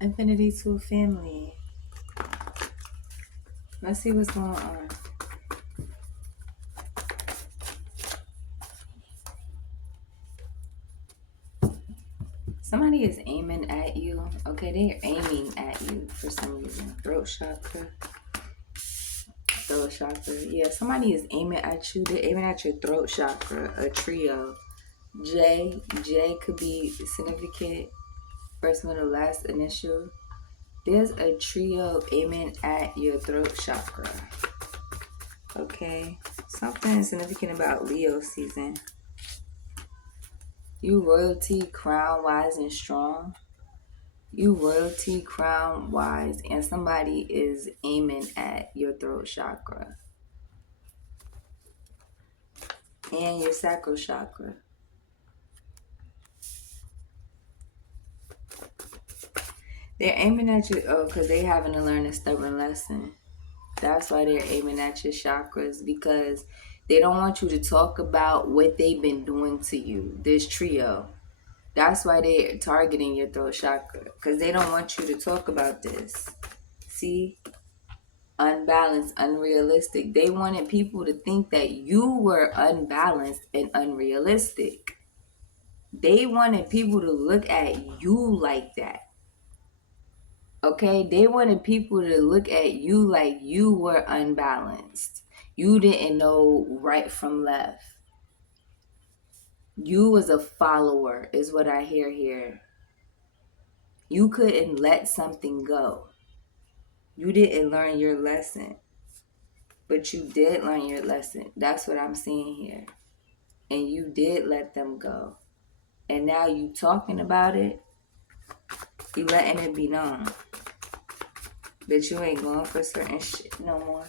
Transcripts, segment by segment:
Infinity to family. Let's see what's going on. Somebody is aiming at you. Okay, they're aiming at you for some reason. Throat chakra. Throat chakra. Yeah, somebody is aiming at you. They're aiming at your throat chakra. A trio. J could be significant. First, middle, last initial. There's a trio aiming at your throat chakra. Okay. Something significant about Leo season. You royalty, crown, wise, and strong. You royalty, crown, wise, and somebody is aiming at your throat chakra and your sacral chakra. They're aiming at you, because they having to learn a stubborn lesson. That's why they're aiming at your chakras, because they don't want you to talk about what they've been doing to you. This trio. That's why they're targeting your throat chakra, because they don't want you to talk about this. See? Unbalanced, unrealistic. They wanted people to think that you were unbalanced and unrealistic. They wanted people to look at you like that. Okay? They wanted people to look at you like you were unbalanced. You didn't know right from left. You was a follower, is what I hear here. You couldn't let something go. You didn't learn your lesson. But you did learn your lesson. That's what I'm seeing here. And you did let them go. And now you talking about it. You letting it be known. But you ain't going for certain shit no more.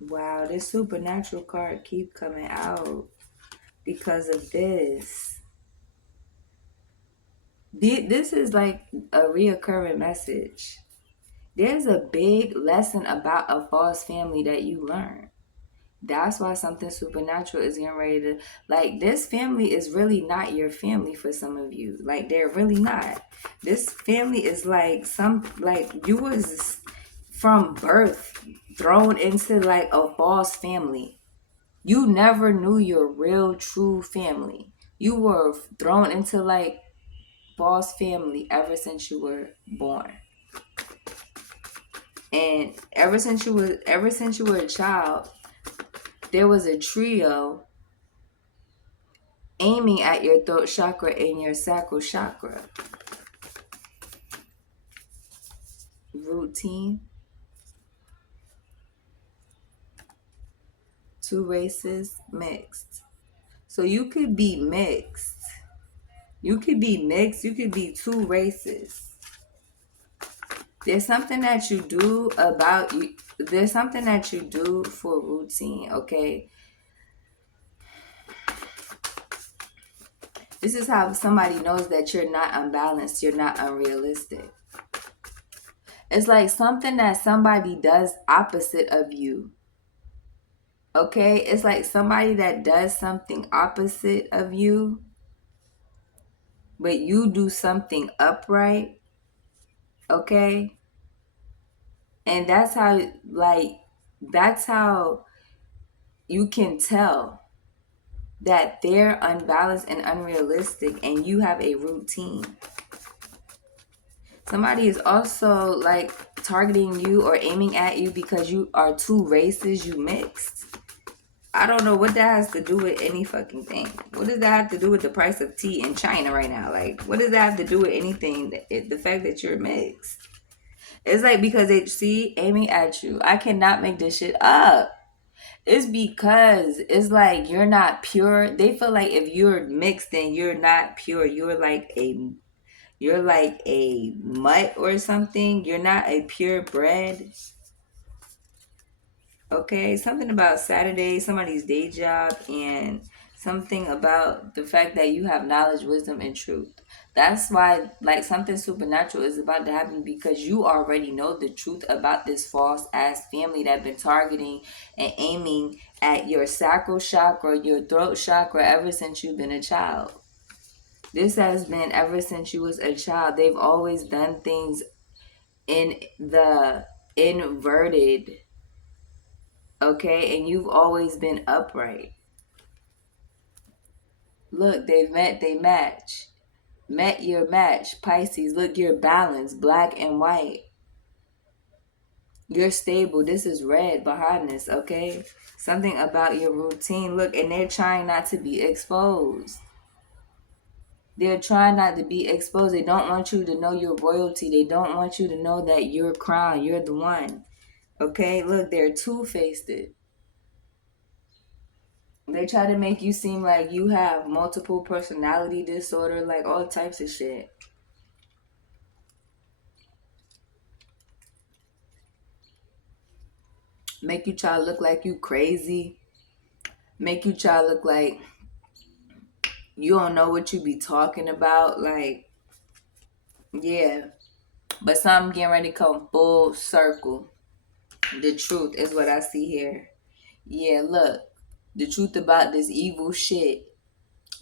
Wow, this supernatural card keep coming out because of this. This is like a reoccurring message. There's a big lesson about a false family that you learn. That's why something supernatural is getting ready to, like, this family is really not your family for some of you. Like, they're really not. This family is like you was from birth thrown into like a false family. You never knew your real true family. You were thrown into like false family ever since you were born. And ever since you were a child, there was a trio aiming at your throat chakra and your sacral chakra. Routine. Two races mixed. So you could be mixed. You could be mixed. You could be two races. There's something that you do about you. There's something that you do for routine, okay? This is how somebody knows that you're not unbalanced, you're not unrealistic. It's like something that somebody does opposite of you. Okay? It's like somebody that does something opposite of you, but you do something upright. Okay? And that's how you can tell that they're unbalanced and unrealistic and you have a routine. Somebody is also like targeting you or aiming at you because you are two races, you mixed. I don't know what that has to do with any fucking thing. What does that have to do with the price of tea in China right now? Like, what does that have to do with anything? The fact that you're mixed. It's like because they see aiming at you. I cannot make this shit up. It's because it's like you're not pure. They feel like if you're mixed, then you're not pure. You're like a mutt or something. You're not a purebred. Okay, something about Saturday, somebody's day job, and something about the fact that you have knowledge, wisdom, and truth. That's why, like, something supernatural is about to happen because you already know the truth about this false ass family that been targeting and aiming at your sacral chakra, your throat chakra ever since you've been a child. This has been ever since you was a child. They've always done things in the inverted, okay? And you've always been upright. Look, they match. Met your match, Pisces. Look, you're balanced, black and white. You're stable. This is red behind this, okay? Something about your routine. Look, and they're trying not to be exposed. They're trying not to be exposed. They don't want you to know your royalty. They don't want you to know that you're crowned. You're the one. Okay? Look, they're two-faced. They try to make you seem like you have multiple personality disorder, like all types of shit. Make you try to look like you crazy. Make you try to look like you don't know what you be talking about. Like, yeah. But something getting ready to come full circle. The truth is what I see here. Yeah, look. The truth about this evil shit.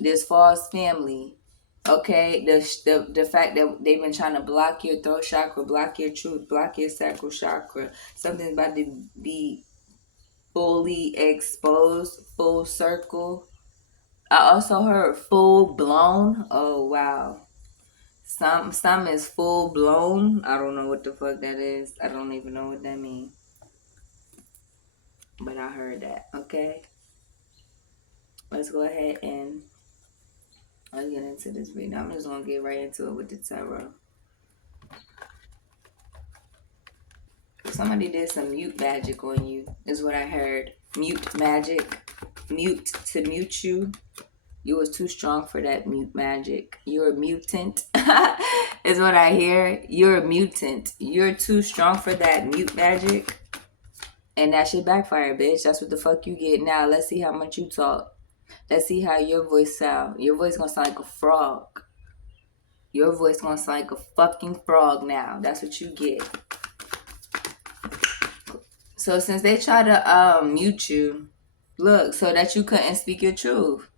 This false family. Okay? The fact that they've been trying to block your throat chakra, block your truth, block your sacral chakra. Something's about to be fully exposed, full circle. I also heard full blown. Oh wow. Some is full blown. I don't know what the fuck that is. I don't even know what that means. But I heard that. Okay. Let's go ahead and let's get into this video. I'm just gonna get right into it with the tarot. Somebody did some mute magic on you, is what I heard. Mute magic. Mute to mute you. You was too strong for that mute magic. You're a mutant. Is what I hear. You're a mutant. You're too strong for that mute magic. And that shit backfire, bitch. That's what the fuck you get now. Let's see how much you talk. Let's see how your voice sound. Your voice gonna sound like a frog. Your voice gonna sound like a fucking frog now. That's what you get. So since they try to mute you, look, so that you couldn't speak your truth.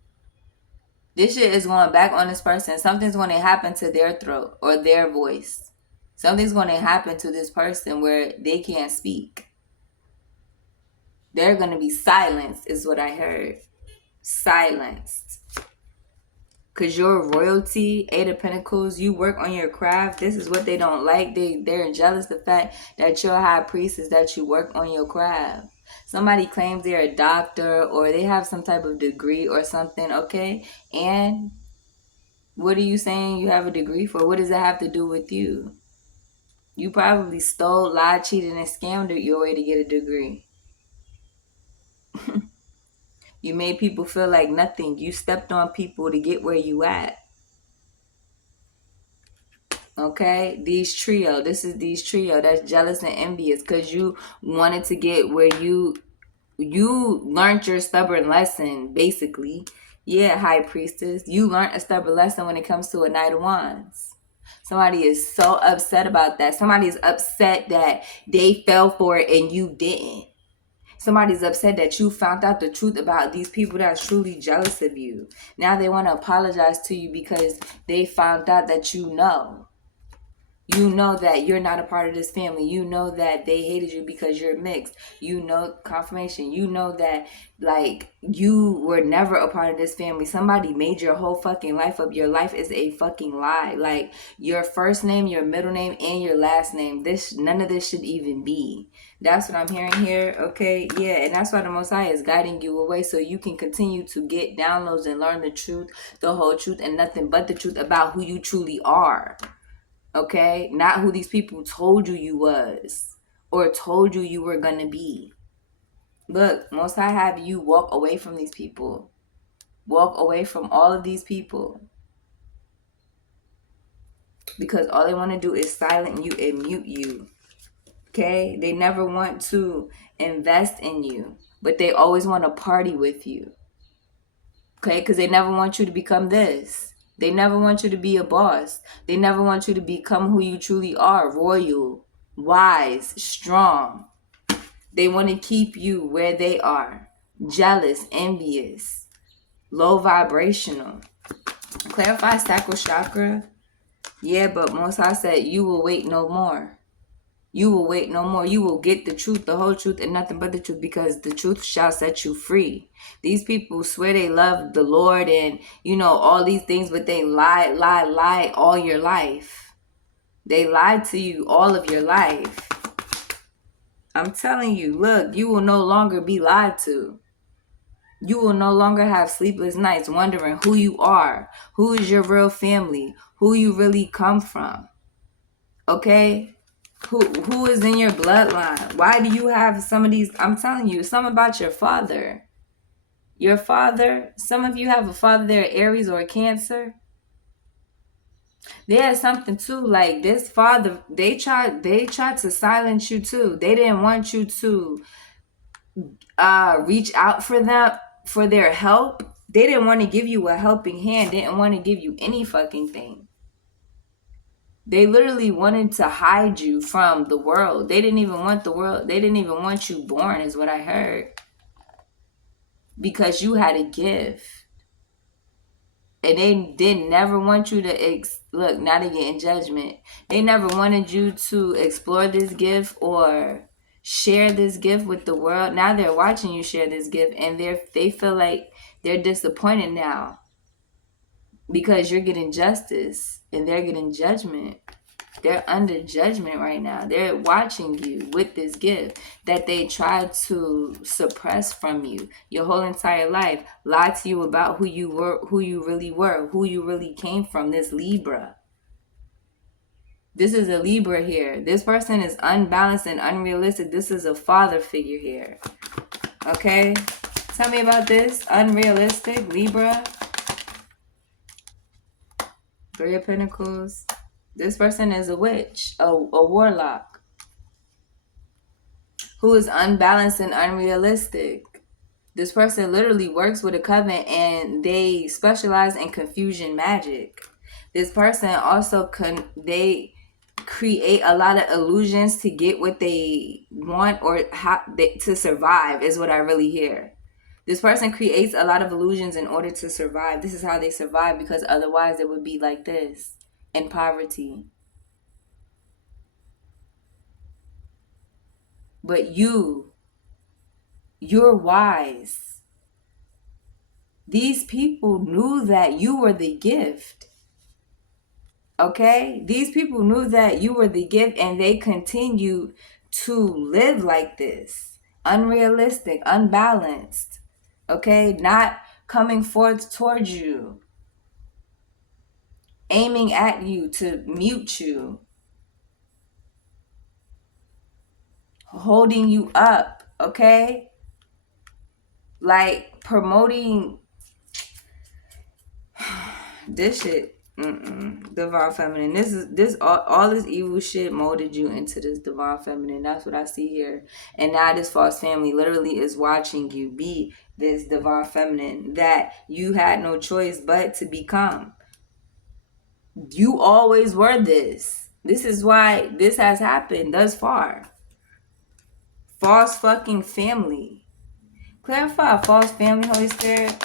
This shit is going back on this person. Something's going to happen to their throat or their voice. Something's going to happen to this person where they can't speak. They're going to be silenced, is what I heard. Silenced. Because you're royalty, Eight of Pentacles, you work on your craft. This is what they don't like. They're jealous the fact that you're a high priestess, that you work on your craft. Somebody claims they're a doctor or they have some type of degree or something, okay? And what are you saying you have a degree for? What does that have to do with you? You probably stole, lied, cheated, and scammed your way to get a degree. You made people feel like nothing. You stepped on people to get where you at. Okay? These trio. This is these trio. That's jealous and envious because you wanted to get where you learned your stubborn lesson, basically. Yeah, High Priestess. You learned a stubborn lesson when it comes to a Knight of Wands. Somebody is so upset about that. Somebody is upset that they fell for it and you didn't. Somebody's upset that you found out the truth about these people that's truly jealous of you. Now they want to apologize to you because they found out that you know. You know that you're not a part of this family. You know that they hated you because you're mixed. You know, confirmation. You know that, like, you were never a part of this family. Somebody made your whole fucking life up. Your life is a fucking lie. Like, your first name, your middle name, and your last name. None of this should even be. That's what I'm hearing here, okay? Yeah, and that's why the Most High is guiding you away so you can continue to get downloads and learn the truth, the whole truth, and nothing but the truth about who you truly are. Okay? Not who these people told you was or told you were going to be. Look, Most High have you walk away from these people. Walk away from all of these people. Because all they want to do is silence you and mute you. Okay? They never want to invest in you. But they always want to party with you. Okay? Because they never want you to become this. They never want you to be a boss. They never want you to become who you truly are. Royal, wise, strong. They want to keep you where they are. Jealous, envious, low vibrational. Clarify sacral chakra. Yeah, but Most High said, you will wait no more. You will wait no more. You will get the truth, the whole truth, and nothing but the truth, because the truth shall set you free. These people swear they love the Lord and, all these things, but they lie all your life. They lied to you all of your life. I'm telling you, look, you will no longer be lied to. You will no longer have sleepless nights wondering who you are, who is your real family, who you really come from. Okay? Who is in your bloodline? Why do you have some of these? I'm telling you, some about your father. Your father, some of you have a father there, Aries or a Cancer. There's something too, like this father, they tried to silence you too. They didn't want you to reach out for them for their help. They didn't want to give you a helping hand, they didn't want to give you any fucking thing. They literally wanted to hide you from the world. They didn't even want the world. They didn't even want you born, is what I heard. Because you had a gift. And they did never want you to, look, not to get in judgment. They never wanted you to explore this gift or share this gift with the world. Now they're watching you share this gift, and they feel like they're disappointed now. Because you're getting justice and they're getting judgment. They're under judgment right now. They're watching you with this gift that they tried to suppress from you your whole entire life. Lie to you about who you were, who you really were, who you really came from. This Libra. This is a Libra here. This person is unbalanced and unrealistic. This is a father figure here. Okay? Tell me about this. Unrealistic Libra. Three of Pentacles. This person is a witch, a warlock, who is unbalanced and unrealistic. This person literally works with a coven and they specialize in confusion magic. This person also they create a lot of illusions to get what they want or to survive, is what I really hear. This person creates a lot of illusions in order to survive. This is how they survive, because otherwise it would be like this, in poverty. But you're wise. These people knew that you were the gift. Okay? These people knew that you were the gift, and they continued to live like this. Unrealistic, unbalanced. Okay? Not coming forth towards you. Aiming at you to mute you. Holding you up. Okay? Like promoting this shit. Divine feminine. This all this evil shit molded you into this divine feminine. That's what I see here. And now this false family literally is watching you be this divine feminine that you had no choice but to become. You always were this. This is why this has happened thus far. False fucking family. Clarify false family, Holy Spirit.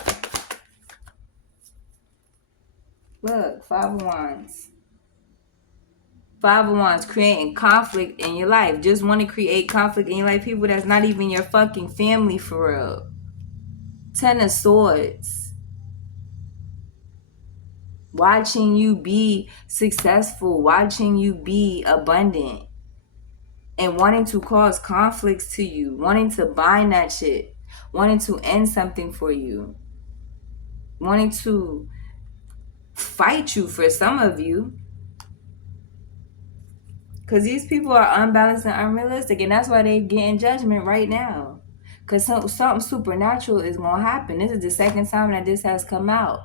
Look, 5 of Wands. 5 of Wands, creating conflict in your life. Just want to create conflict in your life. People that's not even your fucking family for real. 10 of Swords. Watching you be successful. Watching you be abundant. And wanting to cause conflicts to you. Wanting to bind that shit. Wanting to end something for you. Wanting to fight you for some of you. Because these people are unbalanced and unrealistic. And that's why they get in judgment right now. Because something supernatural is going to happen. This is the second time that this has come out.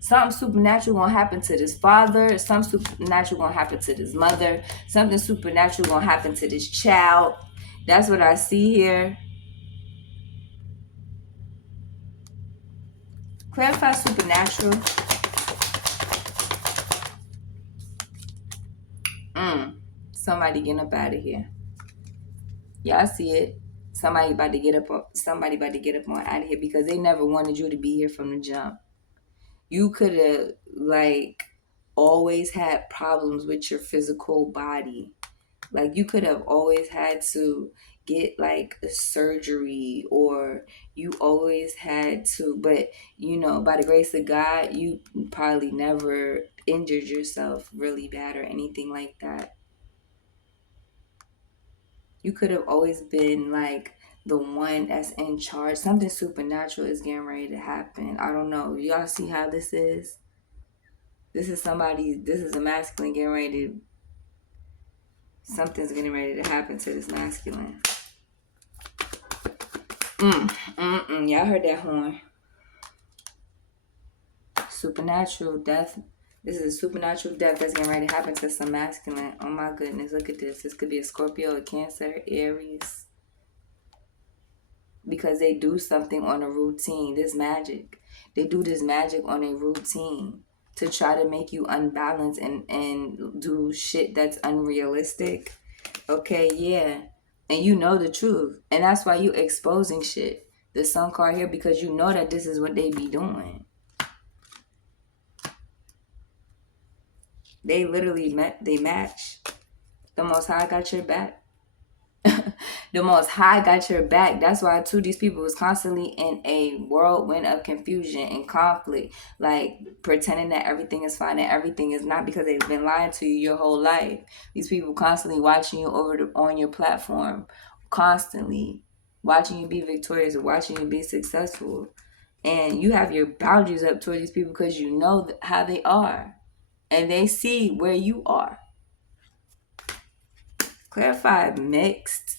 Something supernatural going to happen to this father. Something supernatural going to happen to this mother. Something supernatural going to happen to this child. That's what I see here. Clarify supernatural. Somebody getting up out of here. Y'all see it. Somebody about to get up on out of here, because they never wanted you to be here from the jump. You could have like always had problems with your physical body. Like you could have always had to get like a surgery, or you always had to, but by the grace of God, you probably never injured yourself really bad or anything like that. You could have always been like the one that's in charge. Something supernatural is getting ready to happen. I don't know. Y'all see how this is? This is a masculine getting ready to, something's getting ready to happen to this masculine. Y'all heard that horn. Supernatural death. This is a supernatural death that's getting ready to happen to some masculine. Oh my goodness, look at this. This could be a Scorpio, a Cancer, Aries. Because they do something on a routine. This magic. They do this magic on a routine to try to make you unbalanced and do shit that's unrealistic. Okay, yeah. And you know the truth. And that's why you exposing shit. The sun card here, because you know that this is what they be doing. They literally they match. The Most High got your back. The Most High got your back. That's why too these people was constantly in a whirlwind of confusion and conflict, like pretending that everything is fine and everything is not, because they've been lying to you your whole life. These people constantly watching you on your platform, constantly watching you be victorious or watching you be successful, and you have your boundaries up toward these people because you know how they are, and they see where you are. Clarified mixed.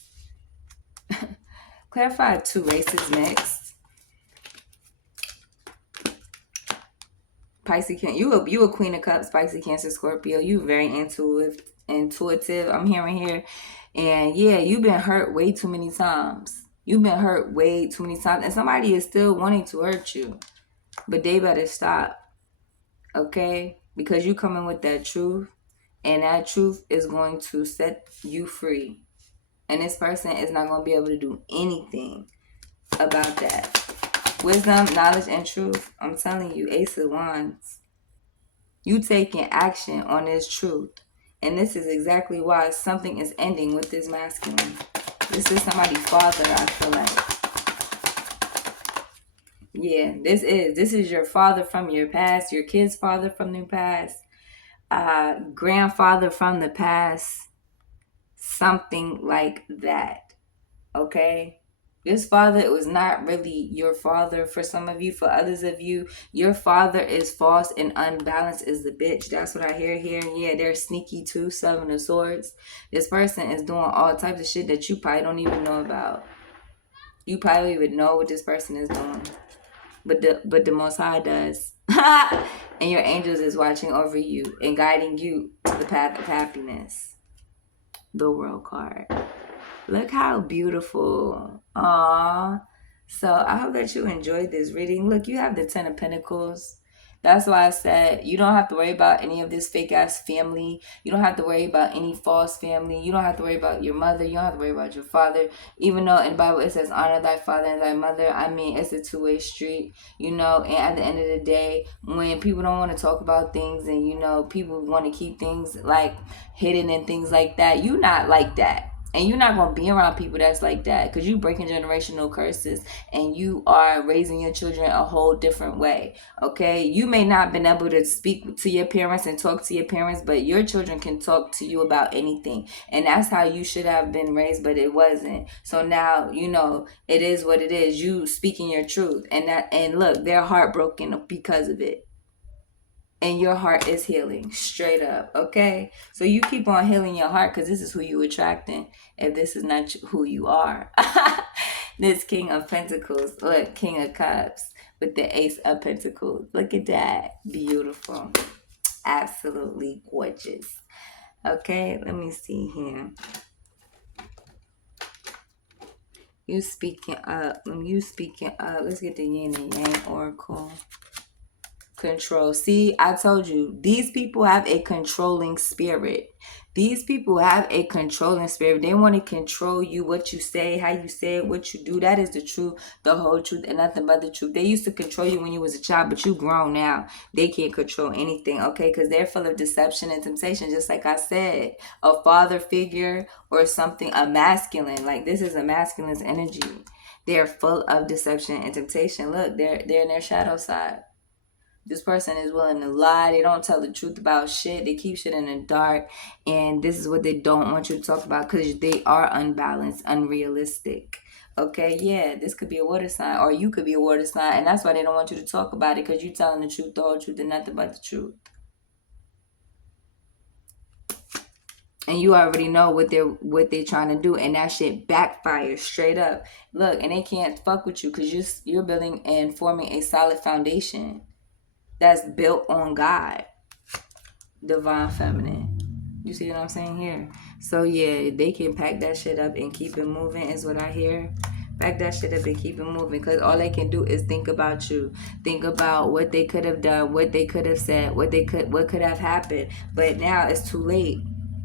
Clarified two races mixed. Pisces, you a Queen of Cups, Pisces, Cancer, Scorpio. You very intuitive. I'm hearing here, and yeah, you've been hurt way too many times. You've been hurt way too many times, and somebody is still wanting to hurt you, but they better stop, okay? Because you coming with that truth, and that truth is going to set you free, and this person is not going to be able to do anything about that. Wisdom, knowledge, and truth. I'm telling you, Ace of Wands. You taking action on this truth. And this is exactly why something is ending with this masculine. This is somebody's father, I feel like. Yeah, this is your father from your past, your kid's father from the past, grandfather from the past, something like that. Okay? This father was not really your father for some of you. For others of you, your father is false and unbalanced is the bitch. That's what I hear here. Yeah, they're sneaky too, 7 of Swords. This person is doing all types of shit that you probably don't even know about. You probably even know what this person is doing. But the Most High does. And your angels is watching over you and guiding you to the path of happiness. The World card. Look how beautiful. Aww. So I hope that you enjoyed this reading. Look, you have the 10 of Pentacles. That's why I said you don't have to worry about any of this fake ass family. You don't have to worry about any false family. You don't have to worry about your mother. You don't have to worry about your father. Even though in the Bible it says honor thy father and thy mother. I mean, it's a two-way street, and at the end of the day, when people don't want to talk about things and, people want to keep things like hidden and things like that, you're not like that. And you're not going to be around people that's like that, because you breaking generational curses and you are raising your children a whole different way. Okay? You may not have been able to speak to your parents and talk to your parents, but your children can talk to you about anything. And that's how you should have been raised, but it wasn't. So now, it is what it is. You speaking your truth. And look, they're heartbroken because of it. And your heart is healing straight up. Okay, so you keep on healing your heart, because this is who you attracting if this is not who you are. This King of Pentacles, look, King of Cups with the Ace of Pentacles. Look at that. Beautiful. Absolutely gorgeous. Okay, let me see here. You speaking up. Let's get the Yin and Yang Oracle. control. See, I told you, these people have a controlling spirit. These people have a controlling spirit. They want to control you, what you say, how you say it, what you do. That is the truth, the whole truth, and nothing but the truth. They used to control you when you was a child, but you grown now. They can't control anything, okay? Because they're full of deception and temptation, just like I said. A father figure or something, a masculine. Like, this is a masculine's energy. They're full of deception and temptation. Look, they're in their shadow side. This person is willing to lie. They don't tell the truth about shit. They keep shit in the dark. And this is what they don't want you to talk about because they are unbalanced, unrealistic. Okay, yeah, this could be a water sign, or you could be a water sign, and that's why they don't want you to talk about it, because you're telling the truth, the whole truth, and nothing but the truth. And you already know what they're trying to do, and that shit backfires straight up. Look, and they can't fuck with you because you're building and forming a solid foundation that's built on God, divine feminine. You see what I'm saying here? So yeah, they can pack that shit up and keep it moving is what I hear. Pack that shit up and keep it moving, because all they can do is think about you. Think about what they could have done, what they could have said, what could have happened. But now it's too late,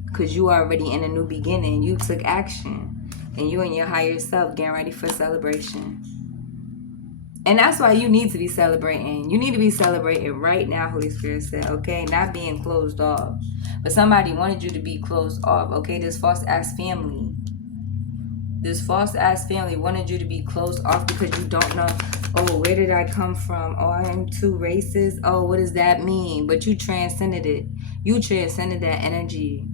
because you already in a new beginning. You took action, and you and your higher self getting ready for celebration. And that's why you need to be celebrating. You need to be celebrating right now, Holy Spirit said, okay? Not being closed off. But somebody wanted you to be closed off, okay? This false ass family wanted you to be closed off because you don't know, oh, where did I come from? Oh, I'm too racist. Oh, what does that mean? But you transcended it. You transcended that energy.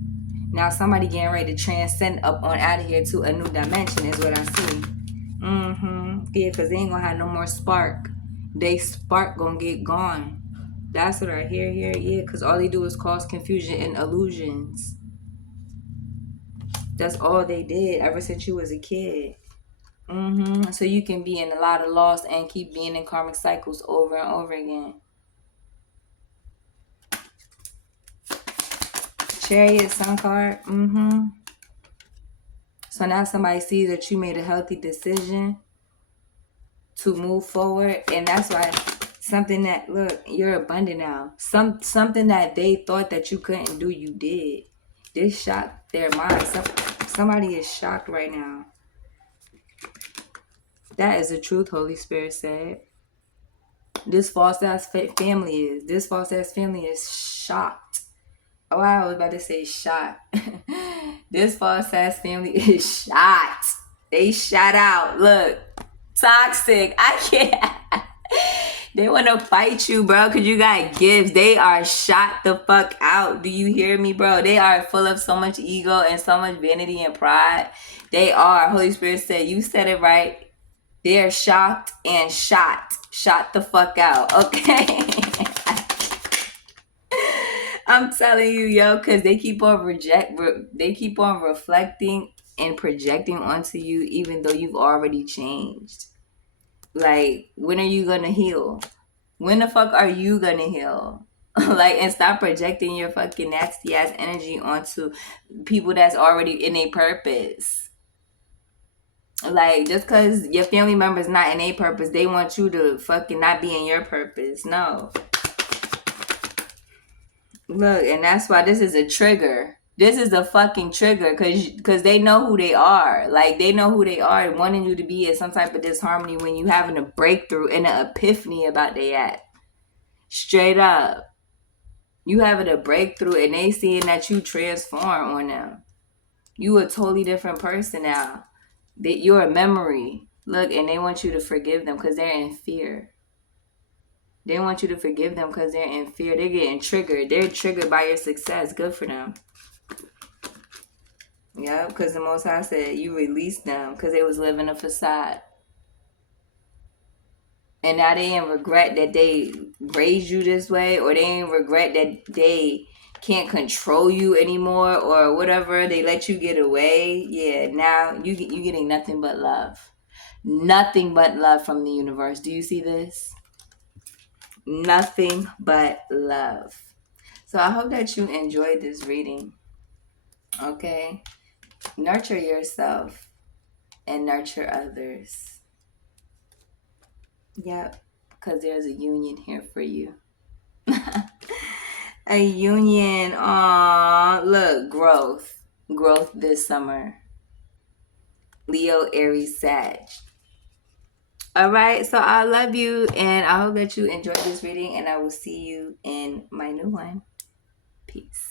Now somebody getting ready to transcend up on out of here to a new dimension is what I see. Yeah, because they ain't gonna have no more spark. They spark gonna get gone. That's what I hear here. Yeah, because all they do is cause confusion and illusions. That's all they did ever since you was a kid. So you can be in a lot of loss and keep being in karmic cycles over and over again. Chariot, sun card. So now somebody sees that you made a healthy decision to move forward, and that's why something that, look, you're abundant now. Something that they thought that you couldn't do, you did. This shocked their mind. Somebody is shocked right now. That is the truth, Holy Spirit said. This false ass family is shocked. Oh, I was about to say shot. This false ass family is shot. They shot out. Look, toxic. I can't. They want to fight you, bro, because you got gifts. They are shot the fuck out. Do you hear me, bro? They are full of so much ego and so much vanity and pride. They are. Holy Spirit said, you said it right. They're shocked and shot. Shot the fuck out, okay? I'm telling you, yo, because they keep on reflecting and projecting onto you, even though you've already changed. Like, when are you gonna heal? When the fuck are you gonna heal? Like, and stop projecting your fucking nasty ass energy onto people that's already in a purpose. Like, just because your family member's not in a purpose, they want you to fucking not be in your purpose. No. Look, and that's why this is a trigger. This is a fucking trigger, because they know who they are. Like, they know who they are and wanting you to be in some type of disharmony when you having a breakthrough and an epiphany about they act. Straight up. You having a breakthrough and they seeing that you transform on them. You a totally different person now. You're a memory. Look, and they want you to forgive them because they're in fear. They want you to forgive them because they're in fear. They're getting triggered. They're triggered by your success. Good for them. Yeah, because the Most High said you released them because they was living a facade. And now they ain't regret that they raised you this way, or they ain't regret that they can't control you anymore, or whatever. They let you get away. Yeah, now you getting nothing but love. Nothing but love from the universe. Do you see this? Nothing but love. So I hope that you enjoyed this reading. Okay? Nurture yourself and nurture others. Yep. Because there's a union here for you. A union. Aw, look, growth. Growth this summer. Leo, Aries, Sag. All right, so I love you, and I hope that you enjoyed this reading, and I will see you in my new one. Peace.